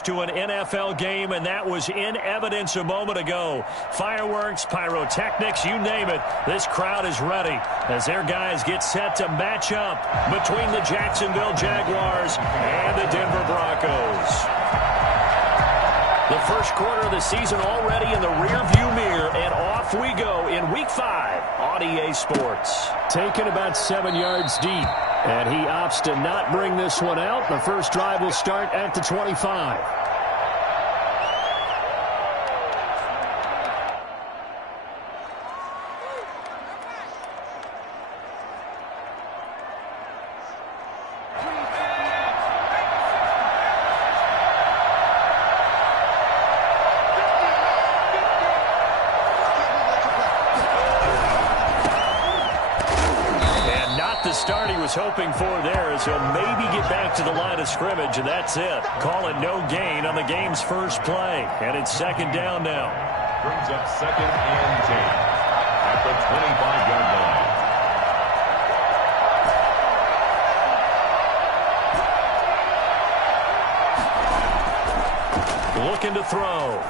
To an NFL game, and that was in evidence a moment ago. Fireworks, pyrotechnics, you name it. This crowd is ready as their guys get set to match up between the Jacksonville Jaguars and the Denver Broncos. The first quarter of the season already in the rearview mirror, and off we go in Week 5 on EA Sports. Taken about 7 yards deep, and he opts to not bring this one out. The first drive will start at the 25. Start he was hoping for there as he'll maybe get back to the line of scrimmage, and that's it. Call it no gain on the game's first play, and it's second down now. Brings up second and 10 at the 25-yard line. Looking to throw.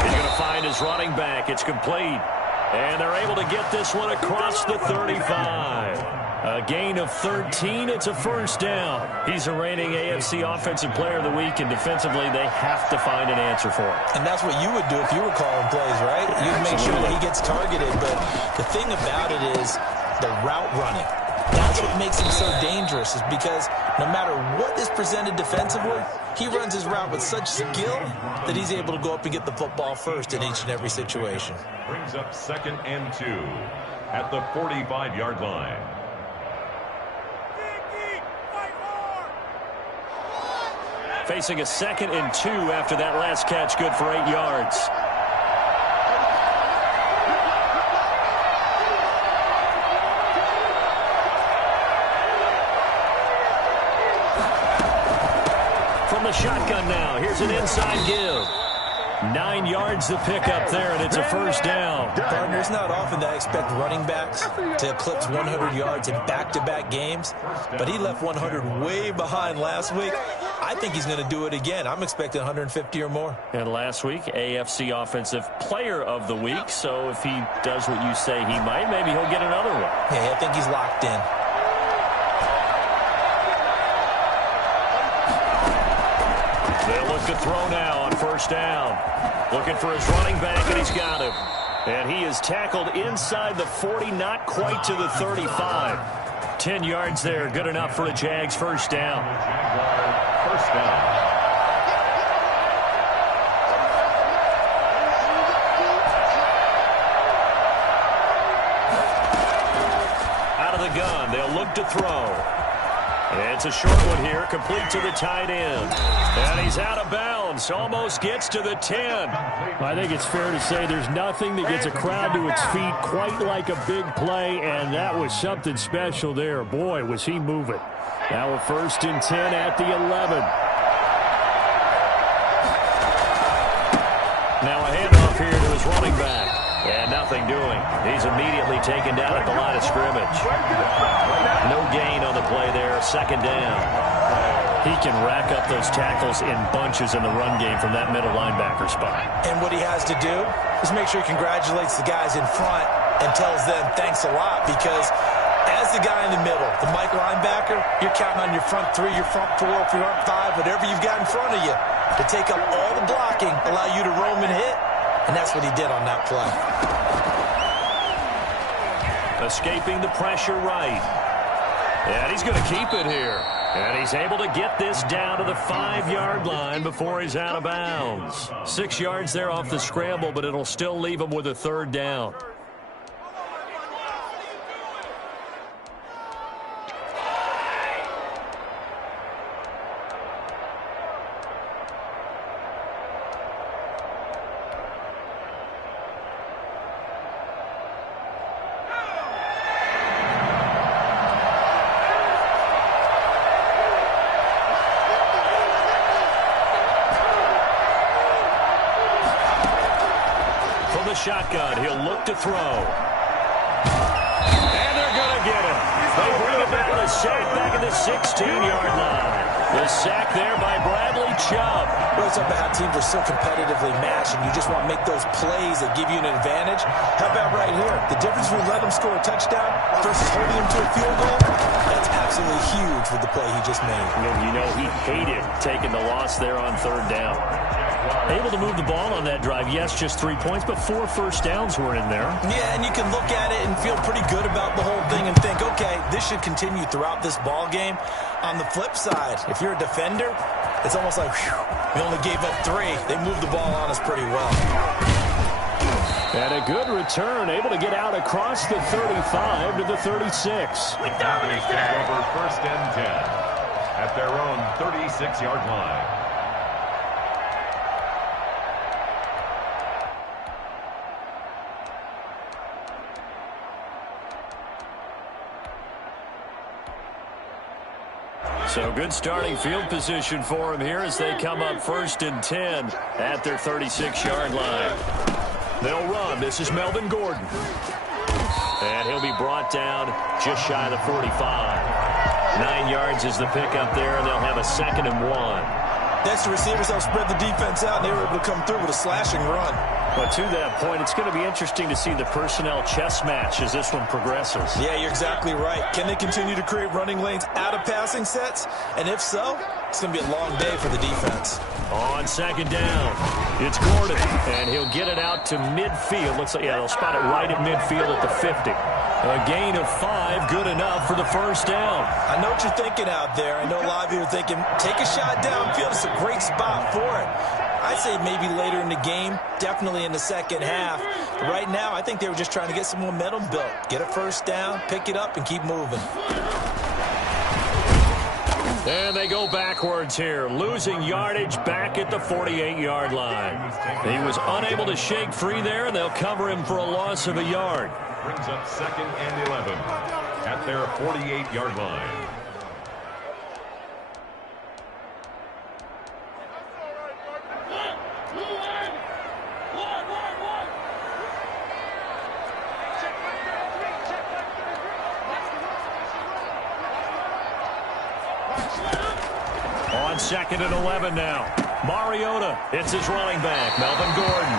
He's going to find his running back. It's complete. And they're able to get this one across the 35. A gain of 13. It's a first down. He's a reigning AFC Offensive Player of the Week, and defensively they have to find an answer for it. And that's what you would do if you were calling plays, right? You'd make sure that he gets targeted. But the thing about it is the route running. That's what makes him so dangerous, is because no matter what is presented defensively, he runs his route with such skill that he's able to go up and get the football first in each and every situation. Brings up second and 2 at the 45-yard line. Facing a second and 2 after that last catch, good for 8 yards. From the shotgun now, here's an inside give. 9 yards to pick up there, and it's a first down. Partner, it's not often that I expect running backs to eclipse 100 yards in back-to-back games, but he left 100 way behind last week. I think he's going to do it again. I'm expecting 150 or more. And last week, AFC Offensive Player of the Week, so if he does what you say he might, maybe he'll get another one. Yeah, I think he's locked in. They'll look to throw now on first down. Looking for his running back, and he's got him. And he is tackled inside the 40, not quite to the 35. 10 yards there, good enough for a Jags first down. First down. Out of the gun, they'll look to throw. It's a short one here, complete to the tight end. And he's out of bounds, almost gets to the 10. I think it's fair to say there's nothing that gets a crowd to its feet quite like a big play, and that was something special there. Boy, was he moving. Now a first and 10 at the 11. Now a handoff here to his running back. And nothing doing. He's immediately taken down at the line of scrimmage. No gain on the play there. Second down. He can rack up those tackles in bunches in the run game from that middle linebacker spot. And what he has to do is make sure he congratulates the guys in front and tells them thanks a lot, because as the guy in the middle, the Mike linebacker, you're counting on your front 3, your front 4, your front 5, whatever you've got in front of you to take up all the blocking, allow you to roam and hit. And that's what he did on that play. Escaping the pressure right. And he's going to keep it here. And he's able to get this down to the 5-yard line before he's out of bounds. 6 yards there off the scramble, but it'll still leave him with a third down. Shotgun, he'll look to throw. And they're going to get him. They bring it down to a sack back at the 16-yard line. The sack there by Bradley Chubb. Well, it's about how teams are so competitively matched, and you just want to make those plays that give you an advantage. How about right here? The difference between letting him score a touchdown versus holding him to a field goal, that's absolutely huge with the play he just made. You know, he hated taking the loss there on third down. Able to move the ball on that drive. Yes, just 3 points, but 4 first downs were in there. Yeah, and you can look at it and feel pretty good about the whole thing and think, okay, this should continue throughout this ball game. On the flip side, if you're a defender, it's almost like, whew, we only gave up 3. They moved the ball on us pretty well. And a good return, able to get out across the 35 to the 36. We dominate over first and 10 at their own 36-yard line. So good starting field position for him here as they come up first and 10 at their 36-yard line. They'll run. This is Melvin Gordon. And he'll be brought down just shy of the 45. 9 yards is the pickup there, and they'll have a 2nd and 1. Next, the receivers help spread the defense out, and they were able to come through with a slashing run. But to that point, it's going to be interesting to see the personnel chess match as this one progresses. Yeah, you're exactly right. Can they continue to create running lanes out of passing sets? And if so, it's going to be a long day for the defense. On 2nd down, it's Gordon, and he'll get it out to midfield. Looks like, yeah, they'll spot it right at midfield at the 50. A gain of 5, good enough for the first down. I know what you're thinking out there. I know a lot of you are thinking, take a shot downfield. It's a great spot for it. I'd say maybe later in the game, definitely in the second half. But right now, I think they were just trying to get some momentum built. Get a first down, pick it up, and keep moving. And they go backwards here, losing yardage back at the 48-yard line. He was unable to shake free there, and they'll cover him for a loss of a yard. Brings up 2nd and 11 at their 48-yard line. On 2nd and 11 now. Mariota, it's his running back, Melvin Gordon.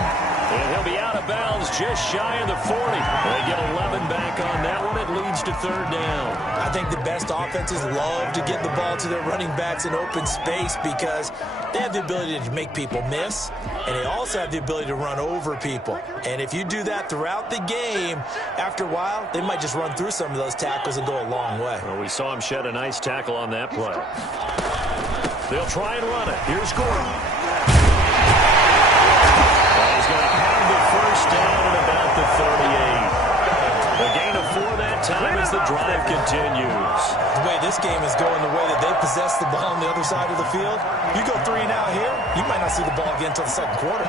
And he'll be out of bounds just shy of the 40. They get 11 back on that one. It leads to 3rd down. I think the best offenses love to get the ball to their running backs in open space because they have the ability to make people miss, and they also have the ability to run over people. And if you do that throughout the game, after a while, they might just run through some of those tackles and go a long way. Well, we saw him shed a nice tackle on that play. They'll try and run it. Here's Gordon. And he's going to have the first down at about the 38. A gain of 4 that time as the drive continues. The way this game is going, the way that they possess the ball on the other side of the field, you go 3 and out here, you might not see the ball again until the 2nd quarter.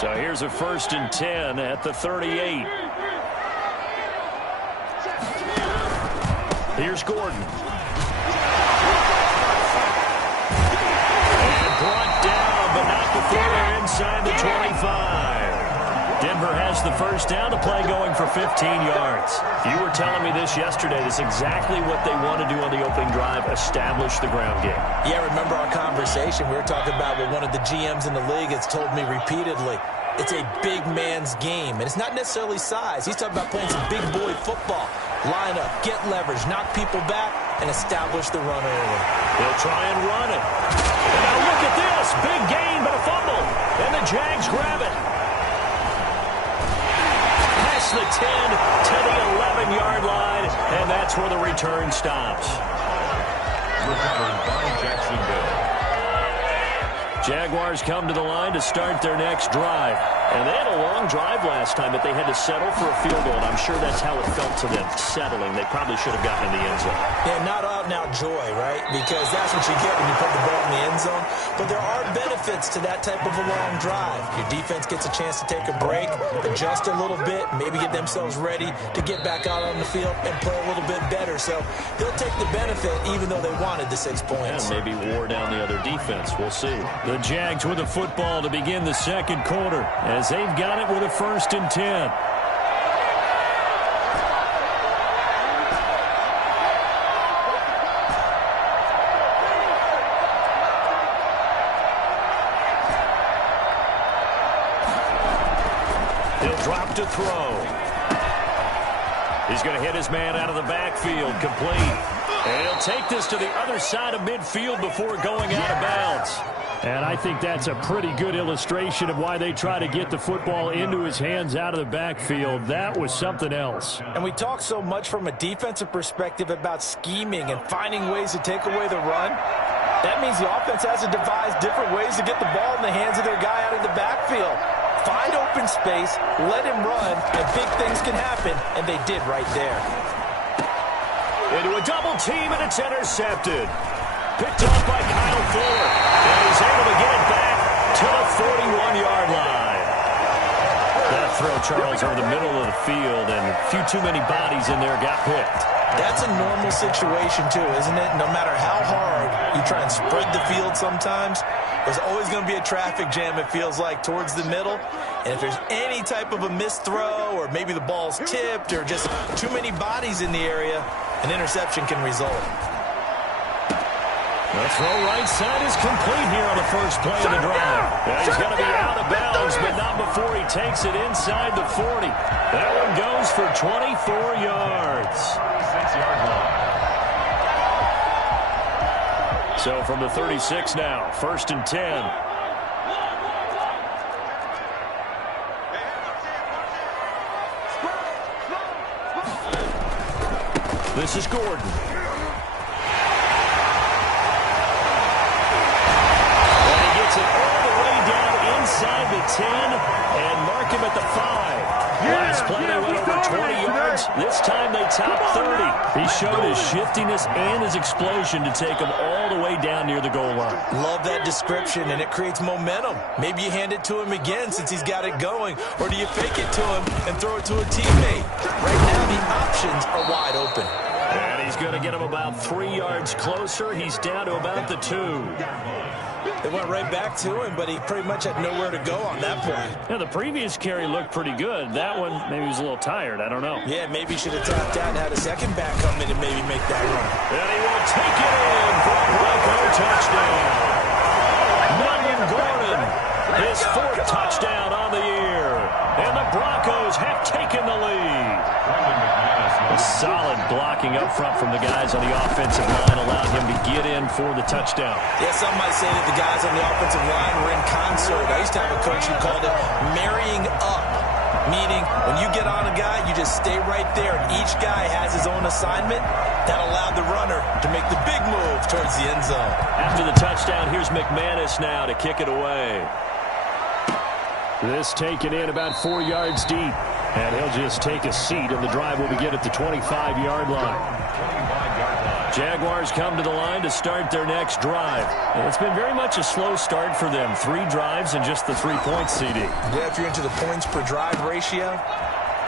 So here's a 1st and 10 at the 38. Here's Gordon. And brought down, but not before they're inside the 25. Denver has the first down, to play going for 15 yards. You were telling me this yesterday. This is exactly what they want to do on the opening drive, establish the ground game. Yeah, remember our conversation. We were talking about what one of the GMs in the league has told me repeatedly. It's a big man's game, and it's not necessarily size. He's talking about playing some big boy football. Line up, get leverage, knock people back, and establish the run early. They'll try and run it. And now look at this. Big gain, but a fumble. And the Jags grab it. Past the 10 to the 11-yard line, and that's where the return stops. Recovered by Jacksonville. Jaguars come to the line to start their next drive. And they had a long drive last time, but they had to settle for a field goal, and I'm sure that's how it felt to them, settling. They probably should have gotten in the end zone. Yeah, not out-and-out joy, right? Because that's what you get when you put the ball in the end zone. But there are benefits to that type of a long drive. Your defense gets a chance to take a break, adjust a little bit, maybe get themselves ready to get back out on the field and play a little bit better. So they'll take the benefit even though they wanted the 6 points. And maybe wore down the other defense. We'll see. The Jags with the football to begin the second quarter as they've got it with a 1st and 10. drop to throw. He's going to hit his man out of the backfield, complete. And he'll take this to the other side of midfield before going out of bounds. And I think that's a pretty good illustration of why they try to get the football into his hands out of the backfield. That was something else. And we talk so much from a defensive perspective about scheming and finding ways to take away the run. That means the offense has to devise different ways to get the ball in the hands of their guy out of the backfield. Find open space, let him run, and big things can happen, and they did right there. Into a double team, and it's intercepted. Picked off by Kyle Fuller, and he's able to get it back to the 41-yard line. That throw, Charles, over the middle of the field, and a few too many bodies in there got picked. That's a normal situation, too, isn't it? No matter how hard you try and spread the field sometimes, there's always going to be a traffic jam, it feels like, towards the middle. And if there's any type of a missed throw or maybe the ball's tipped or just too many bodies in the area, an interception can result. The throw right side is complete here on the first play of the drive. Yeah, he's going to be out of bounds, but not before he takes it inside the 40. That one goes for 24 yards. 6-yard line. So from the 36 now, 1st and 10. This is Gordon. Inside the 10 and mark him at the 5. Last play they went over 20 yards. This time they topped 30. He showed his shiftiness and his explosion to take him all the way down near the goal line. Love that description, and it creates momentum. Maybe you hand it to him again since he's got it going, or do you fake it to him and throw it to a teammate? Right now the options are wide open. And he's going to get him about 3 yards closer. He's down to about the 2. They went right back to him, but he pretty much had nowhere to go on that play. Yeah, the previous carry looked pretty good. That one, maybe he was a little tired. I don't know. Yeah, maybe he should have tapped out and had a second back come in and maybe make that run. And he will take it in for a Bronco touchdown. Melvin Gordon, his 4th touchdown on the year. And the Broncos have taken the lead. A solid blocking up front from the guys on the offensive line allowed him to get in for the touchdown. Yeah, some might say that the guys on the offensive line were in concert. I used to have a coach who called it marrying up, meaning when you get on a guy, you just stay right there. And each guy has his own assignment. That allowed the runner to make the big move towards the end zone. After the touchdown, here's McManus now to kick it away. This taken in about 4 yards deep. And he'll just take a seat, and the drive will begin at the 25-yard line. Jaguars come to the line to start their next drive. And it's been very much a slow start for them. 3 drives and just the 3 points, CD. Yeah, if you're into the points per drive ratio,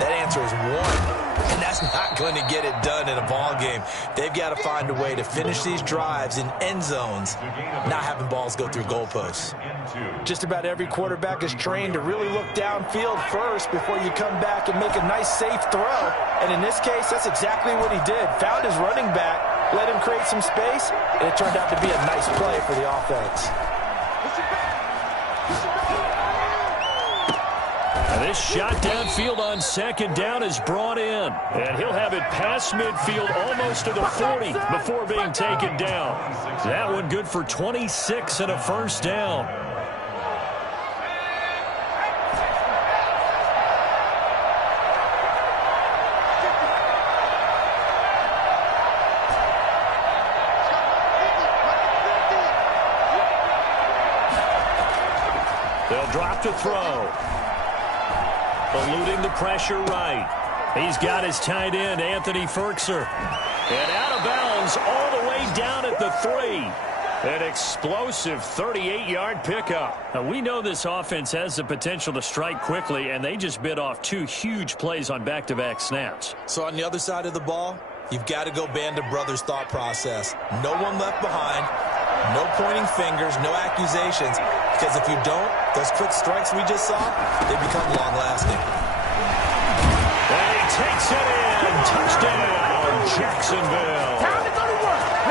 that answer is 1. And that's not going to get it done in a ball game. They've got to find a way to finish these drives in end zones, not having balls go through goalposts. Just about every quarterback is trained to really look downfield first before you come back and make a nice, safe throw. And in this case, that's exactly what he did. Found his running back, let him create some space, and it turned out to be a nice play for the offense. And this shot downfield on 2nd down is brought in. And he'll have it past midfield almost to the 40 before being taken down. That one good for 26 and a 1st down. They'll drop to throw. Eluding the pressure right. He's got his tight end, Anthony Ferkser. And out of bounds all the way down at the 3. An explosive 38-yard pickup. Now, we know this offense has the potential to strike quickly, and they just bit off 2 huge plays on back-to-back snaps. So on the other side of the ball, you've got to go Band of Brothers thought process. No one left behind. No pointing fingers, no accusations, because if you don't, those quick strikes we just saw, they become long-lasting. And he takes it in. Touchdown, Jacksonville.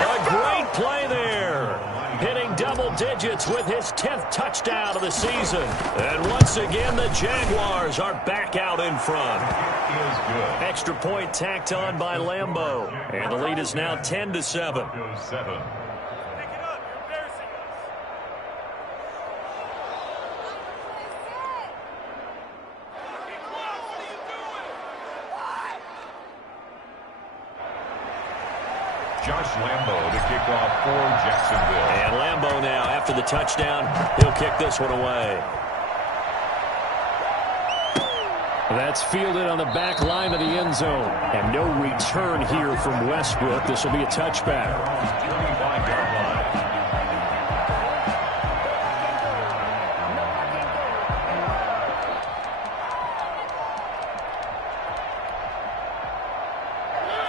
A great play there. Hitting double digits with his 10th touchdown of the season. And once again, the Jaguars are back out in front. Extra point tacked on by Lambeau. And the lead is now 10-7. Josh Lambeau to kick off for Jacksonville. And Lambeau now, after the touchdown, he'll kick this one away. That's fielded on the back line of the end zone. And no return here from Westbrook. This will be a touchback. 35-yard line.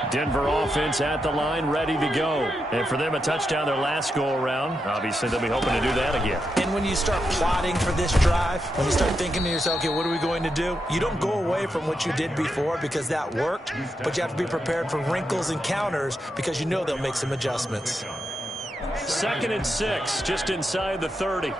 Denver offense at the line, ready to go. And for them, a touchdown their last go-around. Obviously, they'll be hoping to do that again. And when you start plotting for this drive, when you start thinking to yourself, okay, what are we going to do? You don't go away from what you did before because that worked, but you have to be prepared for wrinkles and counters because you know they'll make some adjustments. 2nd and 6, just inside the 30.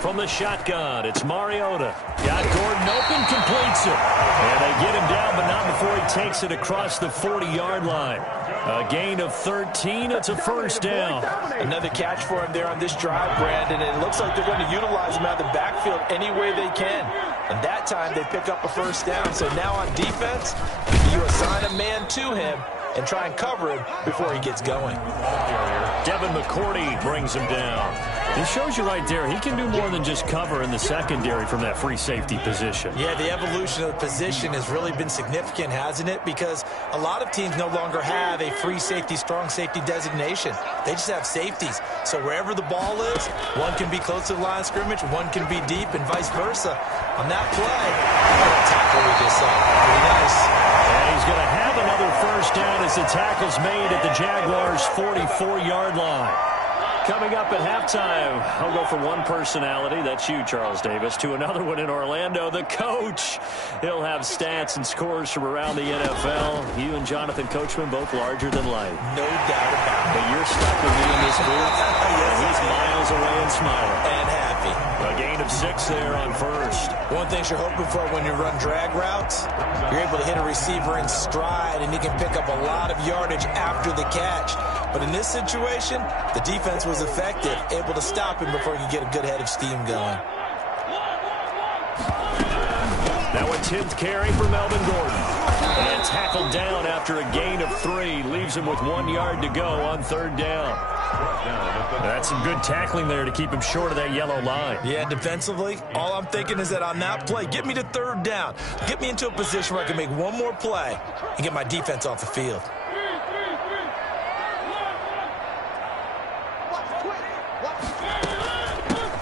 From the shotgun, it's Mariota. Got Gordon open, completes it. And they get him down, but not before he takes it across the 40-yard line. A gain of 13. It's a first down. Another catch for him there on this drive, Brandon, and it looks like they're going to utilize him out of the backfield any way they can. And that time they pick up a first down. So now on defense, you assign a man to him and try and cover him before he gets going. Devin McCourty brings him down. He shows you right there, he can do more than just cover in the secondary from that free safety position. Yeah, the evolution of the position has really been significant, hasn't it? Because a lot of teams no longer have a free safety, strong safety designation. They just have safeties. So wherever the ball is, one can be close to the line of scrimmage, one can be deep, and vice versa. On that play, what a tackle we just saw. Pretty nice. And he's going to have another first down as the tackle's made at the Jaguars' 44-yard line. Coming up at halftime, I'll go from one personality, that's you, Charles Davis, to another one in Orlando, the coach. He'll have stats and scores from around the NFL. You and Jonathan Coachman, both larger than life. No doubt about it. But you're stuck with me in this booth. Yes, he's miles away and smiling. And happy. A gain of 6 there on first. One thing you're hoping for when you run drag routes, you're able to hit a receiver in stride, and he can pick up a lot of yardage after the catch. But in this situation, the defense was effective, able to stop him before he could get a good head of steam going. Now a 10th carry for Melvin Gordon. And tackled down after a gain of 3. Leaves him with 1 yard to go on 3rd down. That's some good tackling there to keep him short of that yellow line. Yeah, defensively, all I'm thinking is that on that play, get me to 3rd down. Get me into a position where I can make one more play and get my defense off the field.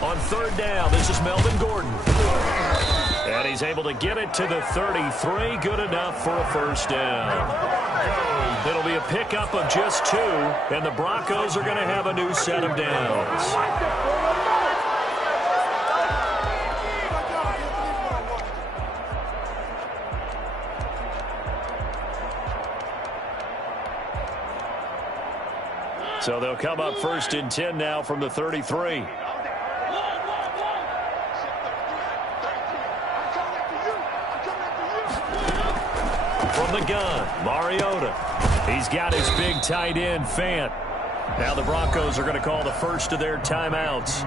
On 3rd down, this is Melvin Gordon. And he's able to get it to the 33. Good enough for a first down. It'll be a pickup of just 2, and the Broncos are going to have a new set of downs. So they'll come up 1st and 10 now from the 33. From the gun, Mariota. He's got his big tight end, Fant. Now the Broncos are going to call the first of their timeouts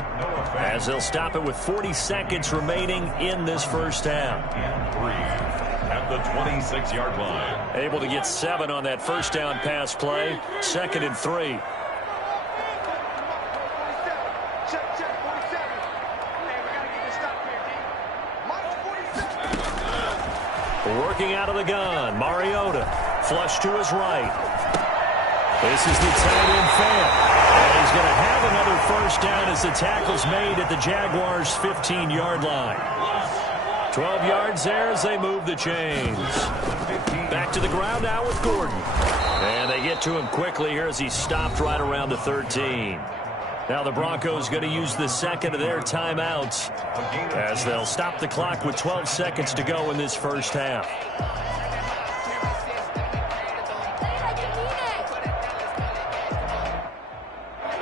as they'll stop it with 40 seconds remaining in this first half. At the 26-yard line. Able to get 7 on that first down pass play. 2nd and 3. Working out of the gun, Mariota. Flush to his right. This is the tight end, Fant. And he's going to have another first down as the tackle's made at the Jaguars' 15-yard line. 12 yards there as they move the chains. Back to the ground now with Gordon. And they get to him quickly here as he stopped right around the 13. Now the Broncos going to use the second of their timeouts as they'll stop the clock with 12 seconds to go in this first half.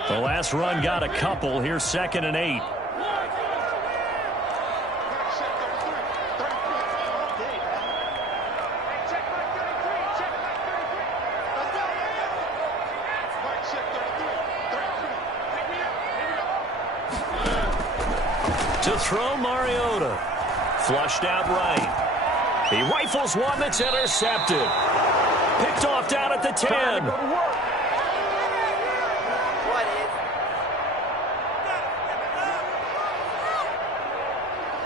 The last run got a couple. Here's 2nd and 8. To throw, Mariota. Flushed out right. He rifles one that's intercepted. Picked off down at the 10.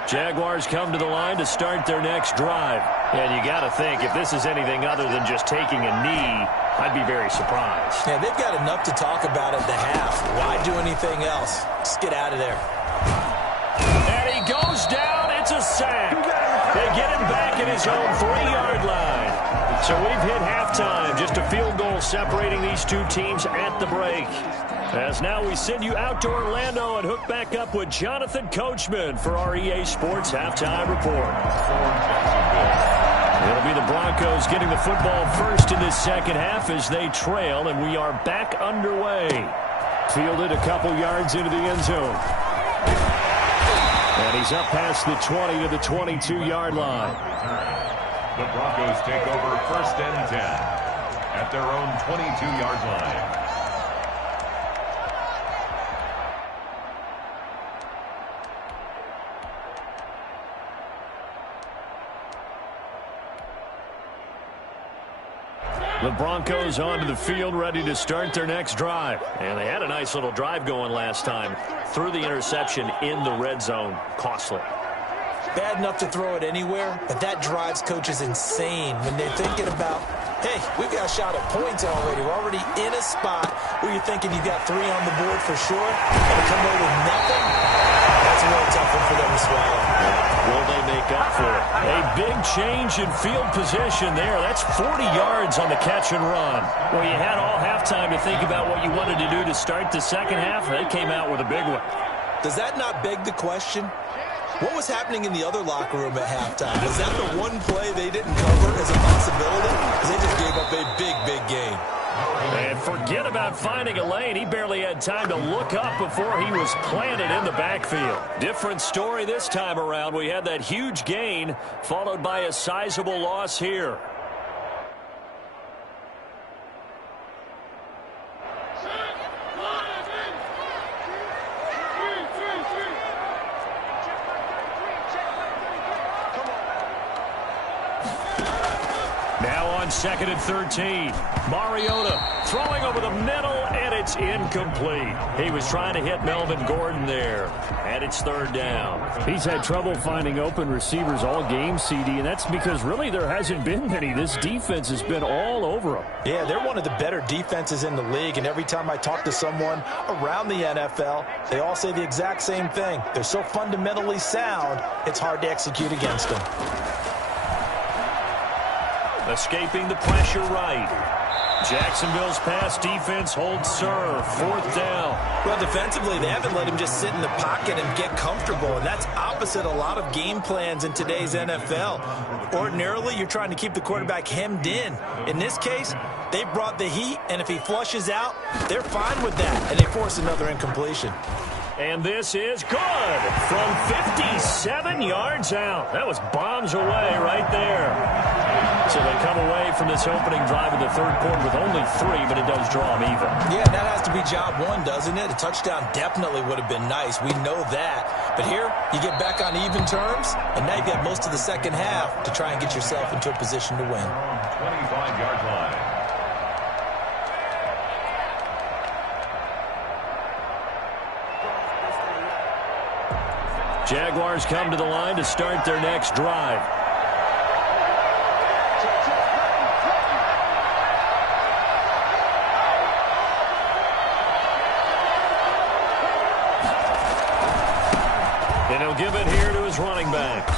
Jaguars come to the line to start their next drive. And you got to think, if this is anything other than just taking a knee, I'd be very surprised. Yeah, they've got enough to talk about at the half. Why do anything else? Just get out of there. And he goes down. It's a sack. They get him back at his own 3-yard line. So we've hit halftime. Just a field goal separating these two teams at the break. As now we send you out to Orlando and hook back up with Jonathan Coachman for our EA Sports Halftime Report. It'll be the Broncos getting the football first in this second half as they trail, and we are back underway. Fielded a couple yards into the end zone. And he's up past the 20 to the 22-yard line. The Broncos take over 1st and 10 at their own 22-yard line. The Broncos onto the field, ready to start their next drive. And they had a nice little drive going last time. Threw the interception in the red zone. Costly. Bad enough to throw it anywhere, but that drives coaches insane when they're thinking about, hey, we've got a shot at points already. We're already in a spot where you're thinking you've got 3 on the board for sure, and to come away with nothing, that's a real tough one for them to swallow. Will they make up for it? A big change in field position there. That's 40 yards on the catch and run. Well, you had all halftime to think about what you wanted to do to start the second half. They came out with a big one. Does that not beg the question? What was happening in the other locker room at halftime? Was that the one play they didn't cover as a possibility? Because they just gave up a big, big gain. And forget about finding a lane. He barely had time to look up before he was planted in the backfield. Different story this time around. We had that huge gain followed by a sizable loss here. On 2nd and 13. Mariota throwing over the middle, and it's incomplete. He was trying to hit Melvin Gordon there, and it's 3rd down. He's had trouble finding open receivers all game, CD, and that's because really there hasn't been many. This defense has been all over him. Yeah, they're one of the better defenses in the league, and every time I talk to someone around the NFL, they all say the exact same thing. They're so fundamentally sound, it's hard to execute against them. Escaping the pressure right. Jacksonville's pass defense holds serve. 4th down. Well, defensively, they haven't let him just sit in the pocket and get comfortable, and that's opposite a lot of game plans in today's NFL. Ordinarily, you're trying to keep the quarterback hemmed in. In this case, they brought the heat, and if he flushes out, they're fine with that, and they force another incompletion. And this is good from 57 yards out. That was bombs away right there. So they come away from this opening drive in the 3rd quarter with only 3, but it does draw them even. Yeah, that has to be job 1, doesn't it? A touchdown definitely would have been nice. We know that. But here, you get back on even terms, and now you've got most of the second half to try and get yourself into a position to win. 25-yard line. Jaguars come to the line to start their next drive. And he'll give it here to his running back.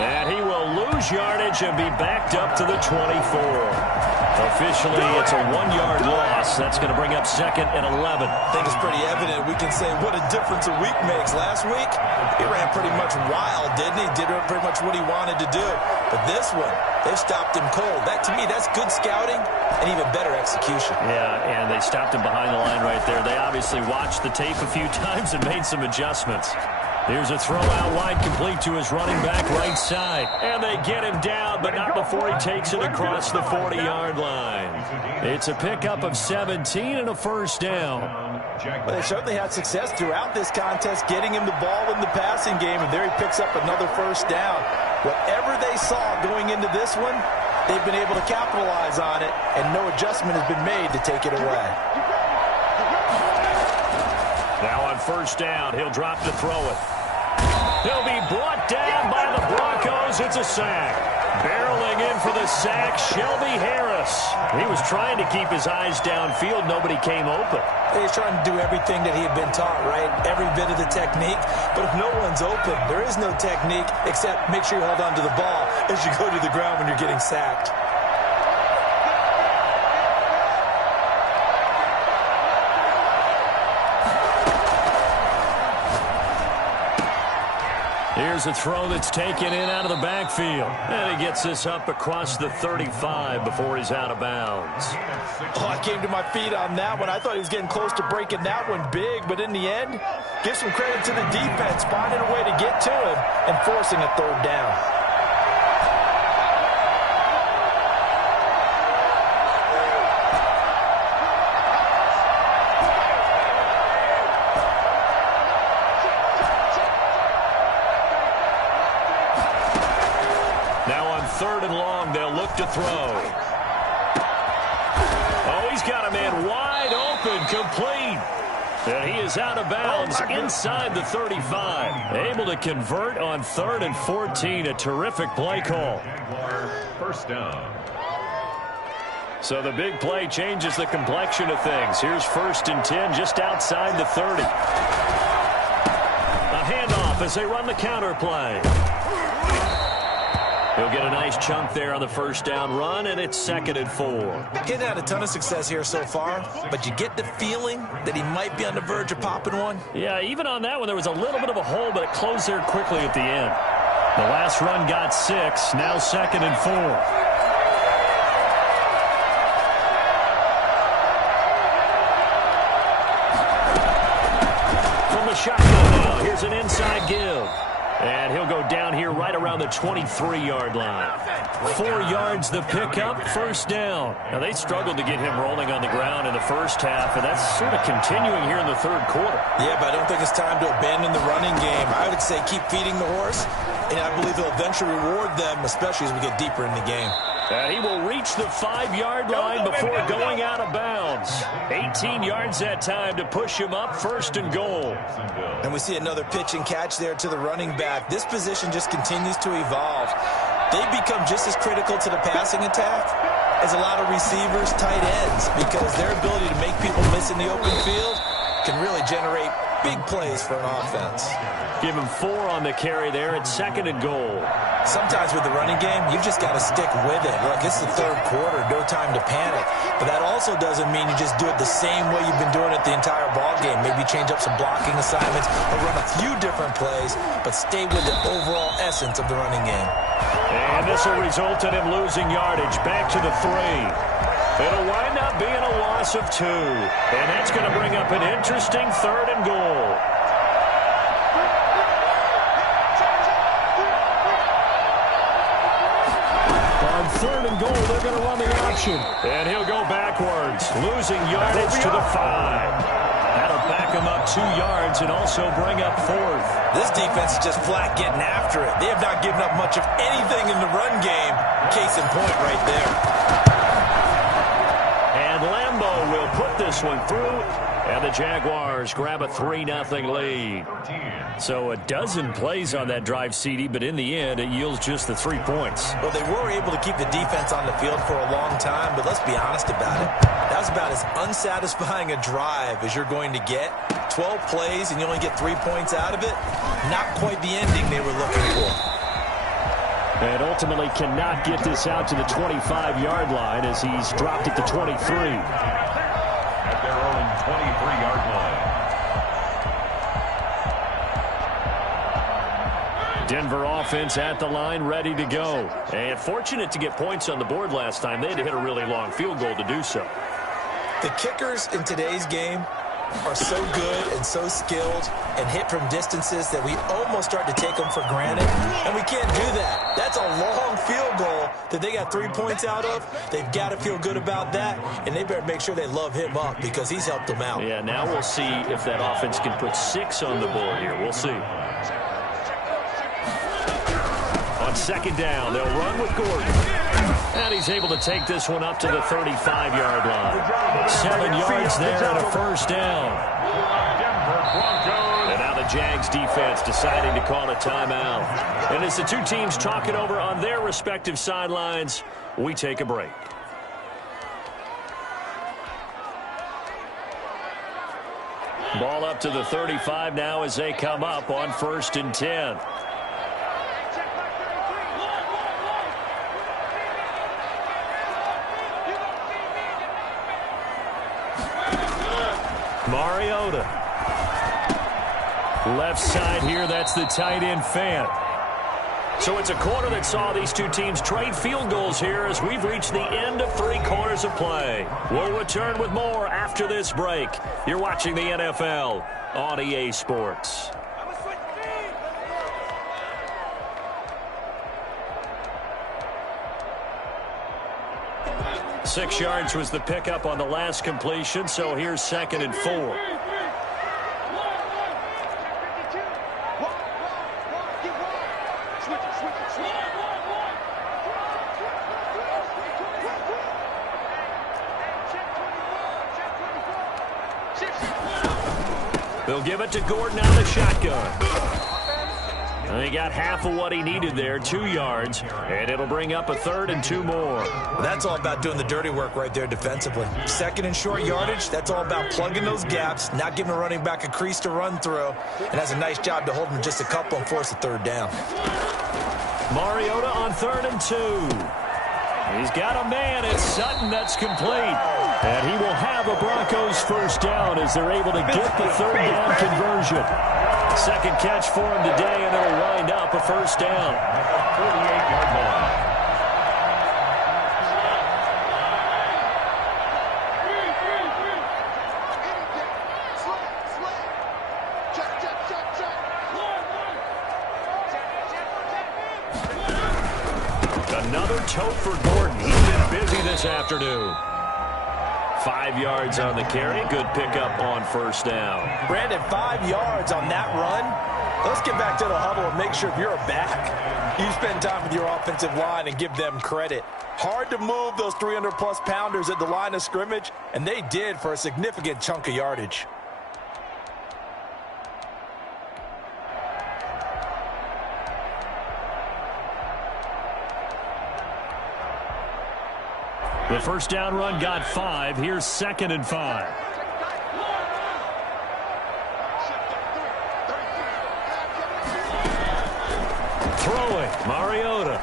And he will lose yardage and be backed up to the 24. Officially, it's a 1-yard loss. That's going to bring up 2nd and 11. I think it's pretty evident. We can say what a difference a week makes. Last week, he ran pretty much wild, didn't he? Did pretty much what he wanted to do. But this one, they've stopped him cold. That, to me, that's good scouting and even better execution. Yeah, and they stopped him behind the line right there. They obviously watched the tape a few times and made some adjustments. Here's a throw out wide, complete to his running back right side. And they get him down, but not before he takes it across the 40-yard line. It's a pickup of 17 and a first down. Well, they certainly had success throughout this contest, getting him the ball in the passing game, and there he picks up another first down. Whatever they saw going into this one, they've been able to capitalize on it, and no adjustment has been made to take it away. Now on first down, he'll drop to throw it. He'll be brought down by the Broncos. It's a sack. Barreling in for the sack, Shelby Harris. He was trying to keep his eyes downfield. Nobody came open. He's trying to do everything that he had been taught, right? Every bit of the technique. But if no one's open, there is no technique except make sure you hold on to the ball as you go to the ground when you're getting sacked. Here's a throw that's taken in out of the backfield. And he gets this up across the 35 before he's out of bounds. Oh, I came to my feet on that one. I thought he was getting close to breaking that one big, but in the end, give some credit to the defense, finding a way to get to him and forcing a third down. Third and long, they'll look to throw. Oh, he's got a man wide open, complete. And he is out of bounds inside the 35. Able to convert on 3rd and 14. A terrific play call. First down. So the big play changes the complexion of things. Here's 1st and 10 just outside the 30. A handoff as they run the counter play. He'll get a nice chunk there on the first down run, and it's 2nd and 4. Getting had a ton of success here so far, but you get the feeling that he might be on the verge of popping one. Yeah, even on that one, there was a little bit of a hole, but it closed there quickly at the end. The last run got 6, now 2nd and 4. From the shotgun now, here's an inside give. And he'll go down here right around the 23-yard line. 4 yards the pickup, first down. Now, they struggled to get him rolling on the ground in the first half, and that's sort of continuing here in the third quarter. Yeah, but I don't think it's time to abandon the running game. I would say keep feeding the horse, and I believe he'll eventually reward them, especially as we get deeper in the game. And he will reach the 5-yard line before going out of bounds. 18 yards that time to push him up, 1st and goal. And we see another pitch and catch there to the running back. This position just continues to evolve. They become just as critical to the passing attack as a lot of receivers, tight ends, because their ability to make people miss in the open field can really generate big plays for an offense. Give him 4 on the carry there at 2nd and goal. Sometimes with the running game, you've just got to stick with it. Look, it's the third quarter, no time to panic. But that also doesn't mean you just do it the same way you've been doing it the entire ball game. Maybe change up some blocking assignments or run a few different plays, but stay with the overall essence of the running game. And this will result in him losing yardage back to the 3. It'll wind up being a loss of 2. And that's going to bring up an interesting 3rd and goal. On 3rd and goal, they're going to run the option. And he'll go backwards, losing yardage to the 5. That'll back him up 2 yards and also bring up 4th. This defense is just flat getting after it. They have not given up much of anything in the run game. Case in point right there. And Lambeau will put this one through, and the Jaguars grab a 3-0 lead. So a dozen plays on that drive, CD, but in the end, it yields just the 3 points. Well, they were able to keep the defense on the field for a long time, but let's be honest about it. That was about as unsatisfying a drive as you're going to get. 12 plays, and you only get 3 points out of it. Not quite the ending they were looking for. And ultimately cannot get this out to the 25-yard line as he's dropped at the 23. At their own 23-yard line. Denver offense at the line, ready to go. And fortunate to get points on the board last time. They had to hit a really long field goal to do so. The kickers in today's game are so good and so skilled and hit from distances that we almost start to take them for granted, and we can't do that. That's a long field goal that they got 3 points out of. They've got to feel good about that, and they better make sure they love him up because he's helped them out. Yeah, now we'll see if that offense can put 6 on the board here. We'll see. On second down, they'll run with Gordon. And he's able to take this one up to the 35-yard line. 7 yards there and a first down. And now the Jags defense deciding to call a timeout. And as the two teams talk it over on their respective sidelines, we take a break. Ball up to the 35 now as they come up on 1st and 10. Mariota. Left side here, that's the tight end Fant. So it's a quarter that saw these two teams trade field goals here as we've reached the end of 3 quarters of play. We'll return with more after this break. You're watching the NFL on EA Sports. 6 yards was the pickup on the last completion, so here's 2nd and 4. They'll give it to Gordon out of the shotgun. And he got half of what he needed there, 2 yards, and it'll bring up a 3rd and 2 more. Well, that's all about doing the dirty work right there defensively. 2nd and short yardage, that's all about plugging those gaps, not giving a running back a crease to run through, and has a nice job to hold him just a couple and force a 3rd down. Mariota on 3rd and 2. He's got a man. It's Sutton. That's complete. And he will have a Broncos first down as they're able to get the 3rd down conversion. Second catch for him today, and it'll wind up a first down. 48-yard line. Another tote for Gordon. He's been busy this afternoon. 5 yards on the carry. Good pickup on first down. Brandon, 5 yards on that run. Let's get back to the huddle and make sure if you're a back, you spend time with your offensive line and give them credit. Hard to move those 300-plus pounders at the line of scrimmage, and they did for a significant chunk of yardage. The first down run got 5. Here's 2nd and 5. Throwing, Mariota.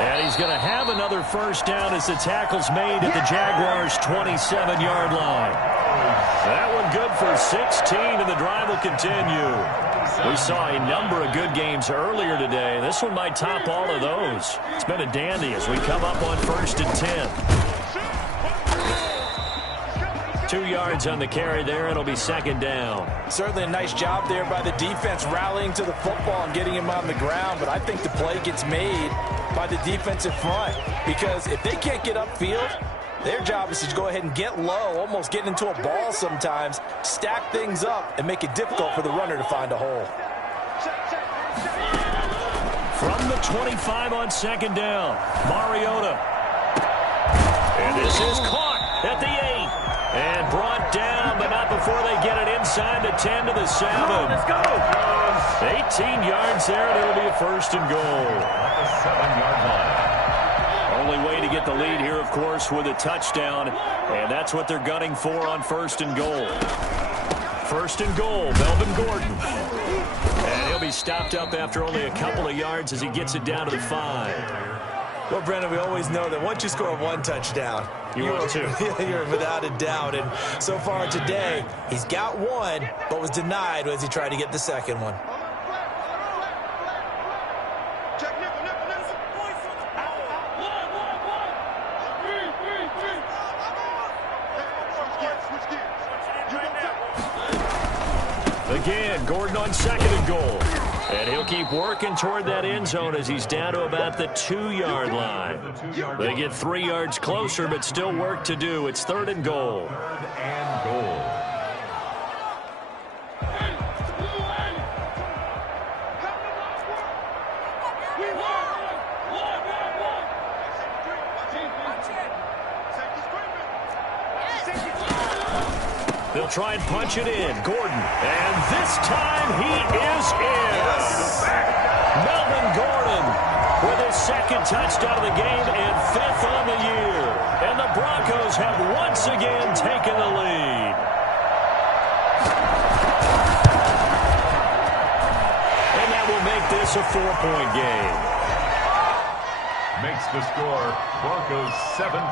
And he's going to have another first down as the tackle's made at the Jaguars' 27-yard line. That one good for 16, and the drive will continue. We saw a number of good games earlier today. This one might top all of those. It's been a dandy as we come up on 1st and 10. 2 yards on the carry there. It'll be 2nd down. Certainly a nice job there by the defense rallying to the football and getting him on the ground, but I think the play gets made by the defensive front because if they can't get upfield, their job is to go ahead and get low, almost get into a ball sometimes, stack things up, and make it difficult for the runner to find a hole. From the 25 on 2nd down, Mariota. And this is caught at the 8. And brought down, but not before they get it inside the 10 to the 7. Let's go. 18 yards there, and it'll be a 1st and goal. At the 7-yard line. Only way to get the lead here, of course, with a touchdown, and that's what they're gunning for on 1st and goal. 1st and goal, Melvin Gordon. And he'll be stopped up after only a couple of yards as he gets it down to the 5. Well, Brendan, we always know that once you score one touchdown, you're without a doubt. And so far today, he's got one, but was denied as he tried to get the second one. Again, Gordon on 2nd and goal. And he'll keep working toward that end zone as he's down to about the 2-yard line. They get 3 yards closer, but still work to do. It's 3rd and goal. 3rd and goal. They'll try and punch it in. Gordon. And this time he is in. Yes. Melvin Gordon with his 2nd touchdown of the game and 5th on the year. And the Broncos have once again taken the lead. And that will make this a 4-point game. Makes the score Broncos 17,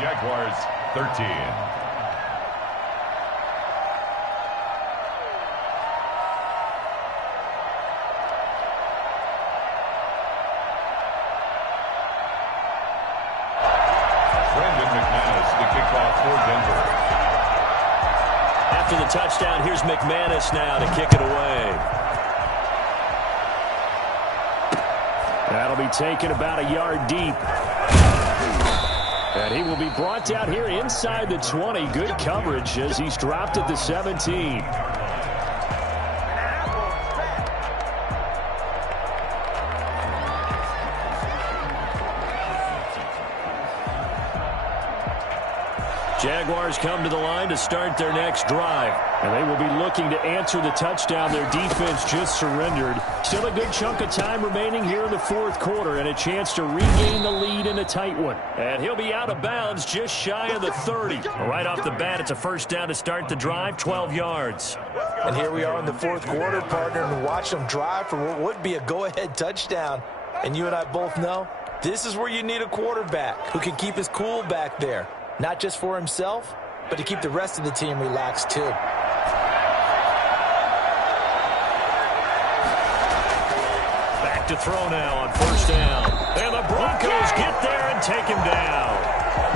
Jaguars 13. After the touchdown, here's McManus now to kick it away. That'll be taken about a yard deep. And he will be brought down here inside the 20. Good coverage as he's dropped at the 17. Jaguars come to the line to start their next drive. And they will be looking to answer the touchdown their defense just surrendered. Still a good chunk of time remaining here in the 4th quarter and a chance to regain the lead in a tight one. And he'll be out of bounds just shy of the 30. Right off the bat, it's a 1st down to start the drive, 12 yards. And here we are in the 4th quarter, partner, and watch them drive for what would be a go-ahead touchdown. And you and I both know this is where you need a quarterback who can keep his cool back there. Not just for himself, but to keep the rest of the team relaxed, too. Back to throw now on 1st down. And the Broncos get there and take him down.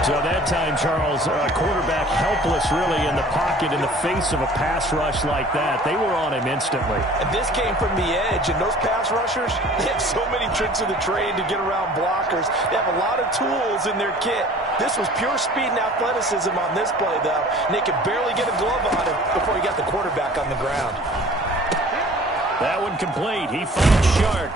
So that time, Charles, quarterback helpless really in the pocket in the face of a pass rush like that. They were on him instantly. And this came from the edge, and those pass rushers, they have so many tricks of the trade to get around blockers. They have a lot of tools in their kit. This was pure speed and athleticism on this play, though, and they could barely get a glove on him before he got the quarterback on the ground. That one complete. He finds Shark.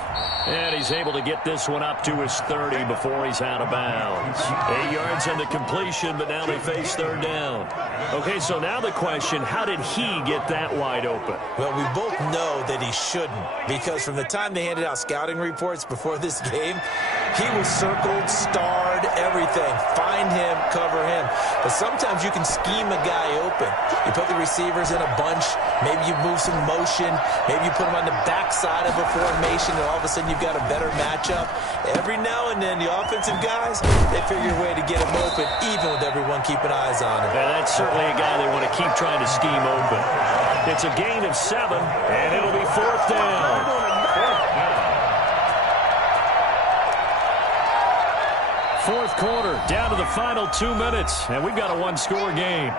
And he's able to get this one up to his 30 before he's out of bounds. 8 yards on the completion, but now they face 3rd down. Okay, so now the question, how did he get that wide open? Well, we both know that he shouldn't, because from the time they handed out scouting reports before this game, he was circled, starred, everything. Find him, cover him. But sometimes you can scheme a guy open. You put the receivers in a bunch. Maybe you move some motion. Maybe you put them on the backside of a formation, and all of a sudden you've got a better matchup. Every now and then, the offensive guys, they figure a way to get him open, even with everyone keeping eyes on him. Yeah, that's certainly a guy they want to keep trying to scheme open. It's a gain of 7, and it'll be 4th down. 4th quarter, down to the final 2 minutes, and we've got a 1-score game.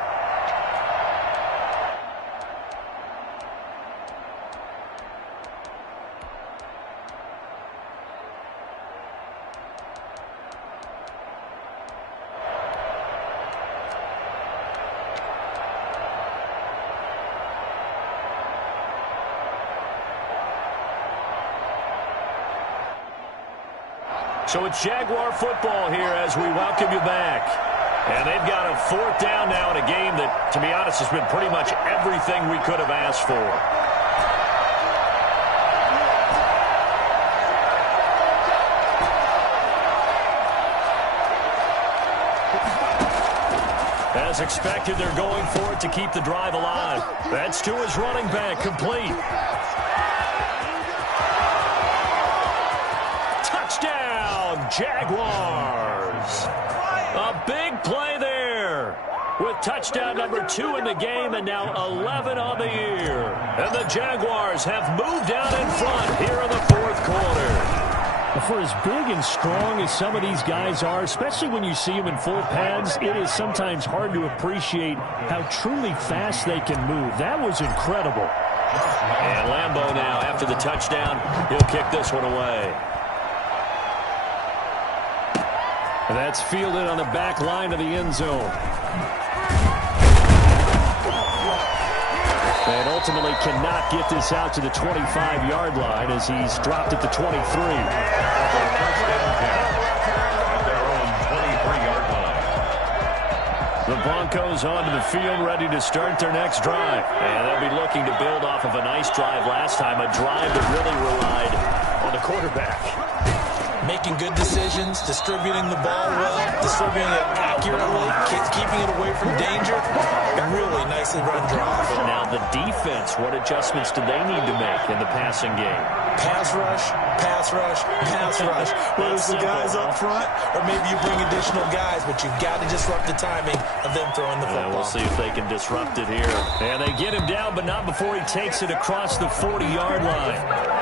So it's Jaguar football here as we welcome you back. And they've got a 4th down now in a game that, to be honest, has been pretty much everything we could have asked for. As expected, they're going for it to keep the drive alive. That's to his running back, complete. Touchdown, Jaguars. A big play there with touchdown number 2 in the game and now 11 on the year. And the Jaguars have moved out in front here in the fourth quarter. For as big and strong as some of these guys are, especially when you see them in full pads, it is sometimes hard to appreciate how truly fast they can move. That was incredible. And Lambeau now, after the touchdown, he'll kick this one away. And that's fielded on the back line of the end zone. And ultimately cannot get this out to the 25-yard line as he's dropped at the 23. At their own 23-yard line. The Broncos onto the field, ready to start their next drive. And they'll be looking to build off of a nice drive last time, a drive that really relied on the quarterback. Making good decisions, distributing the ball well, distributing it accurately, keeping it away from danger, and really nicely run drive. Now the defense, what adjustments do they need to make in the passing game? Pass rush, pass rush, pass rush. Whether it's the guys up front or maybe you bring additional guys, but you've got to disrupt the timing of them throwing the football. We'll see if they can disrupt it here. And they get him down, but not before he takes it across the 40-yard line.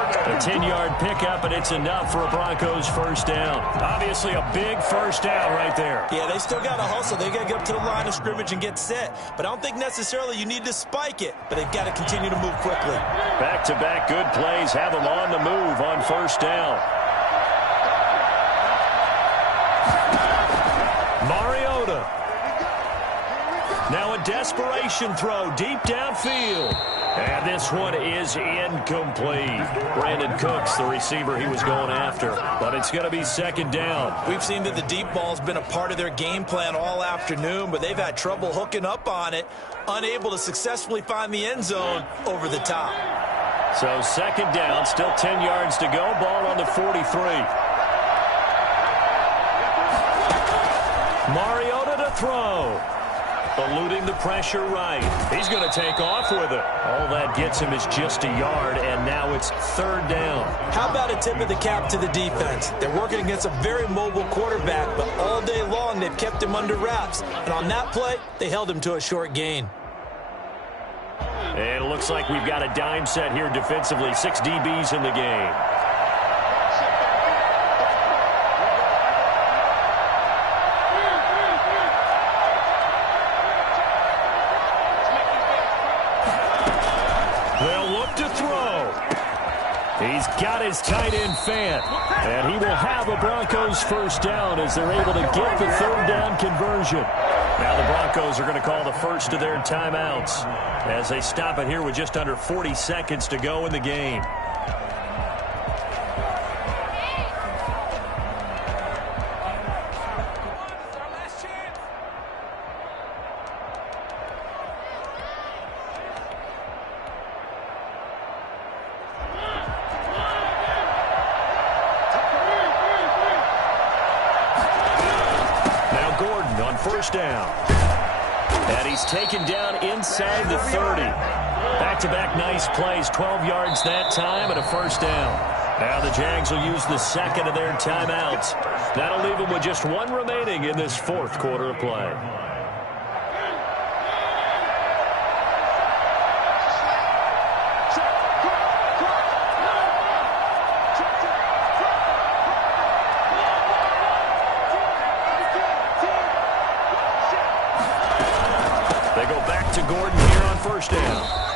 A 10-yard pickup, and it's enough for a Broncos first down. Obviously a big first down right there. Yeah, they still got to hustle. They got to get up to the line of scrimmage and get set. But I don't think necessarily you need to spike it, but they've got to continue to move quickly. Back-to-back good plays have them on the move on first down. Mariota. Now a desperation throw deep downfield. And this one is incomplete. Brandon Cooks, the receiver he was going after. But it's going to be second down. We've seen that the deep ball's been a part of their game plan all afternoon, but they've had trouble hooking up on it, unable to successfully find the end zone over the top. So second down, still 10 yards to go. Ball on the 43. Mariota to throw. Eluding the pressure right. He's going to take off with it. All that gets him is just a yard, and now it's third down. How about a tip of the cap to the defense? They're working against a very mobile quarterback, but all day long they've kept him under wraps. And on that play, they held him to a short gain. And it looks like we've got a dime set here defensively. 6 DBs in the game. He's got his tight end Fant, and he will have a Broncos first down as they're able to get the third down conversion. Now the Broncos are going to call the first of their timeouts as they stop it here with just under 40 seconds to go in the game. First down. And he's taken down inside the 30. Back-to-back nice plays. 12 yards that time and a first down. Now the Jags will use the second of their timeouts. That'll leave them with just one remaining in this fourth quarter of play.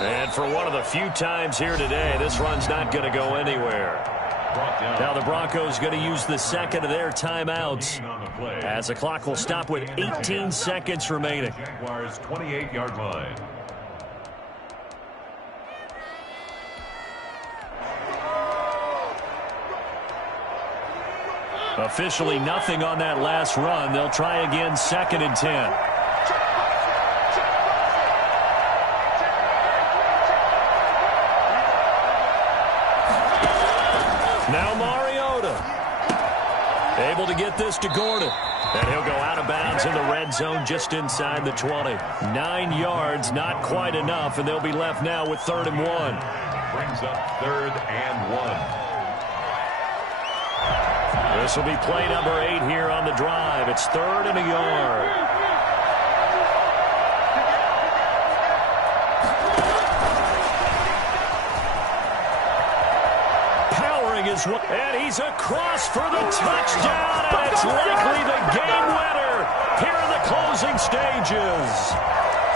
And for one of the few times here today, this run's not going to go anywhere. Now the Broncos going to use the second of their timeouts as the clock will stop with 18 seconds remaining. Jaguars 28-yard line. Officially nothing on that last run. They'll try again, second and 10. Now Mariota, able to get this to Gordon. And he'll go out of bounds in the red zone just inside the 20. 9 yards, not quite enough, and they'll be left now with 3rd and 1. brings up 3rd and 1. This will be play number 8 here on the drive. It's 3rd and a yard. And he's across for the touchdown, and it's likely the game winner here in the closing stages.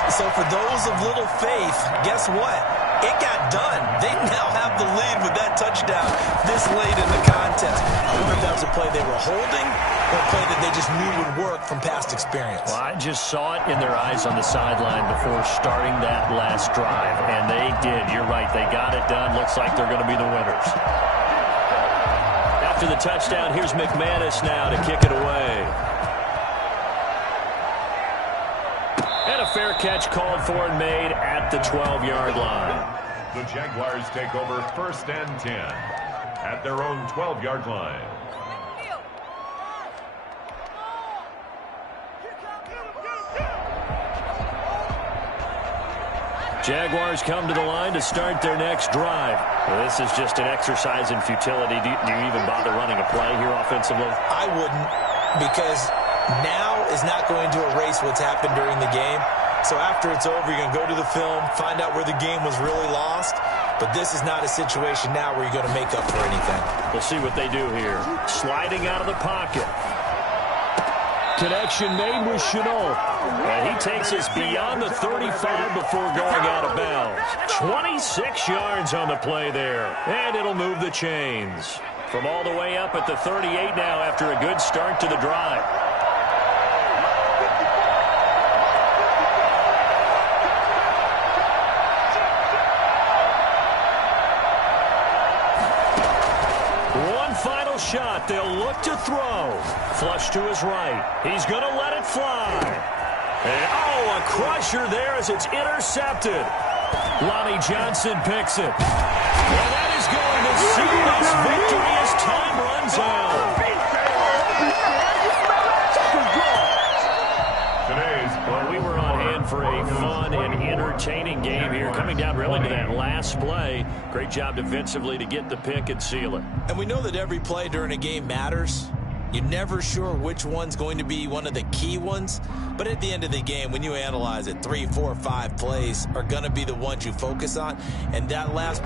So for those of little faith, guess what? It got done. They now have the lead with that touchdown this late in the contest. I wonder if that was a play they were holding or a play that they just knew would work from past experience. Well, I just saw it in their eyes on the sideline before starting that last drive, and they did. You're right. They got it done. Looks like they're going to be the winners. After the touchdown, here's McManus now to kick it away. And a fair catch called for and made at the 12-yard line. The Jaguars take over 1st and 10 at their own 12-yard line. Jaguars come to the line to start their next drive. Well, this is just an exercise in futility. Do you even bother running a play here offensively? I wouldn't, because now is not going to erase what's happened during the game. So after it's over, you're going to go to the film, find out where the game was really lost. But this is not a situation now where you're going to make up for anything. We'll see what they do here. Sliding out of the pocket. Connection made with Chenault. And he takes us beyond the 35 before going out of bounds. 26 yards on the play there. And it'll move the chains. From all the way up at the 38 now after a good start to the drive. Final shot. They'll look to throw. Flush to his right. He's going to let it fly. And, oh, a crusher there as it's intercepted. Lonnie Johnson picks it. And that is going to seal this victory as time runs out. Well, we were on hand for a fun and entertaining game here. Coming down really to that last play. Great job defensively to get the pick and seal it. And we know that every play during a game matters. You're never sure which one's going to be one of the key ones. But at the end of the game, when you analyze it, 3, 4, 5 plays are going to be the ones you focus on. And that last